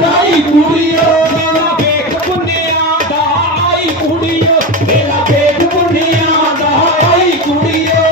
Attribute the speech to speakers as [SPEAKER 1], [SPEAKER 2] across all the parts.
[SPEAKER 1] ਕਰੇ ਕੁੜੀਓ
[SPEAKER 2] ਮੇਰਾ
[SPEAKER 1] ਵੇਖ ਪੁੰਨਿਆ ਦਾ ਆਈ ਕੁੜੀਓ ਮੇਰਾ ਵੇਖ ਪੁੰਨਿਆ ਦਾ ਆਈ ਕੁੜੀਓ।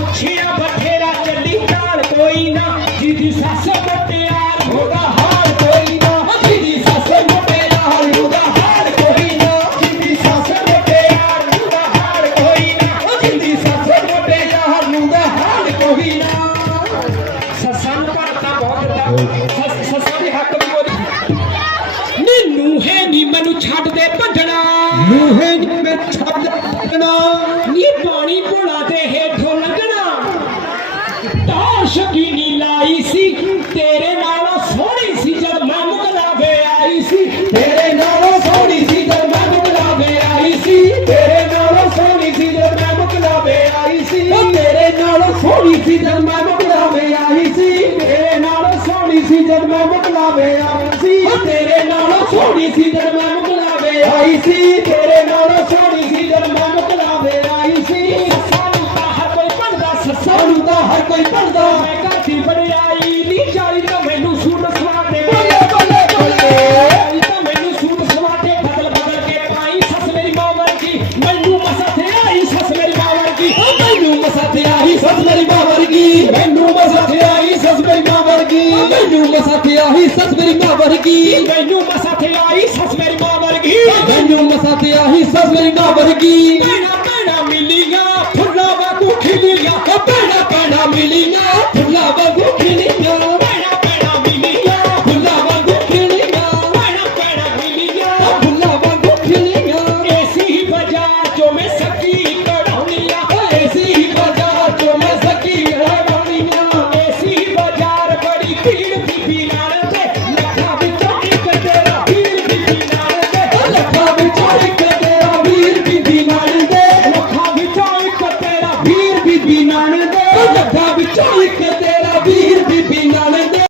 [SPEAKER 1] ਪੁੱਛਿਆ ਬਥੇਰਾ ਚੱਲੀ ਚਾਲ ਕੋਈ ਨਾ, ਜਿਹਦੀ ਸੱਸ ਮਟਿਆਰ ਹੋਗਾ ਹਾਲ ਕੋਈ ਨਾ।
[SPEAKER 2] ਜਿਹਦੀ ਸੱਸ ਮੋਟੇ ਨਾਲ ਹਾਲ ਕੋਈ ਨਾ, ਜਿਹਦੀ ਸੱਸ ਮੋਟੇ
[SPEAKER 1] ਹੋਗਾ ਹਾਲ ਕੋਈ ਨਾ।
[SPEAKER 2] ਜਿਹਦੀ ਸੱਸ ਮੋਟੇ ਨਾਲ ਹਾਲ ਕੋਈ ਨਾ।
[SPEAKER 1] ਸੱਸਾਂ ਨੂੰ ਭਰਤਾ ਬਹੁਤ ਦਾ ਸੱਸ- ਛੱਡ ਦੇ ਭੰਡਣਾ
[SPEAKER 2] ਨੂਹੇ ਨੀ ਮੈਂ ਛੱਡ ਦੇਣਾ
[SPEAKER 1] ਨੀ ਪਾਣੀ ਭੁਲਾ ਦੇ ਹੇਠੋਂ ਲੰਘਣਾ। ਤਾਂ ਸ਼ਕੀਨੀ ਲਾਈ ਸੀ ਤੇਰੇ ਨਾਲੋਂ ਸੋਹਣੀ ਸੀ ਜਦ ਮੈਂ ਮੁਗਲਾਵੇ ਆਈ ਸੀ।
[SPEAKER 2] ਤੇਰੇ ਨਾਲੋਂ ਸੋਹਣੀ ਸੀ ਜਦ ਮੈਂ ਮੁਕਲਾਵੇ ਆਈ ਸੀ। ਤੇਰੇ ਨਾਲੋਂ ਸੋਹਣੀ ਸੀ ਜਦ ਮੈਂ ਮੁਕਲਾਵੇ ਆਈ ਸੀ। ਉਹ ਤੇਰੇ ਨਾਲੋਂ ਸੋਹਣੀ ਸੀ ਜਦ ਮੈਂ ਸੀ ਜਦ ਮੈਂ ਮੁਕਲਾਵੇ ਆਈ ਸੀ। ਤੇਰੇ ਨਾਲੋਂ ਸੋਹਣੀ ਸੀ ਜਦ ਮੈਂ ਮੁਕਲਾਵੇ ਆਈ ਸੀ। ਤੇਰੇ ਨਾਲੋਂ ਸੋਹਣੀ ਸੀ ਜਦ ਮੈਂ ਮੁਕਲਾਵੇ ਆਈ ਸੀ।
[SPEAKER 1] ਸਾਨੂੰ ਤਾਂ ਹਰ ਕੋਈ ਸੱਸਾਂ
[SPEAKER 2] ਸਾਨੂੰ ਤਾਂ ਹਰ ਕੋਈ ਪੜਦਾ
[SPEAKER 1] ਮੈਂ ਦੀ ਬੜਾਈ ਨੀ ਚਾਹੀ ਤਾਂ ਮੈਨੂੰ ਸੂਟ ਸਵਾ ਦੇ।
[SPEAKER 2] ਬੱਲੇ
[SPEAKER 1] ਮੈਨੂੰ ਸੂਟ ਸਵਾ ਦੇ। ਬਦਲ ਬਦਲ ਕੇ ਪਾਈ ਸੱਸ ਮੇਰੀ ਮਾਂ ਵਰਗੀ। ਮੈਨੂੰ ਮਸਾ ਤੇ ਆਈ ਸੱਸ ਮੇਰੀ ਮਾਂ ਵਰਗੀ।
[SPEAKER 2] ਮੈਨੂੰ ਆਹੀ ਸੱਸ ਮੇਰੀ ਮਾਂ ਵਰਗੀ। ਮੈਨੂੰ ਮਸਾ ਤੇ
[SPEAKER 1] ਆਈ ਸੱਸ ਮੇਰੀ ਮਾਂ ਵਰਗੀ।
[SPEAKER 2] ਮੈਨੂੰ ਮਸਾ ਤੇ ਆਹੀ ਸੱਸ ਮੇਰੀ ਮਾਂ ਵਰਗੀ।
[SPEAKER 1] ਭੈਣਾ ਭੈਣਾ ਮਿਲੀਆਂ ਫੁੱਲਾਂ ਵਾਂਗੂ ਖਿਲੀਆਂ
[SPEAKER 2] ਭੈਣਾ ਭੈਣਾ ਮਿਲੀਆਂ।
[SPEAKER 1] ਬੀਬੀ ਨਾਲ
[SPEAKER 2] ਦੇ।
[SPEAKER 1] ਲੱਖਾਂ ਵਿੱਚੋਂ ਇੱਕ ਤੇਰਾ
[SPEAKER 2] ਵੀਰ ਬੀਬੀ ਨਾਲ ਦੇ।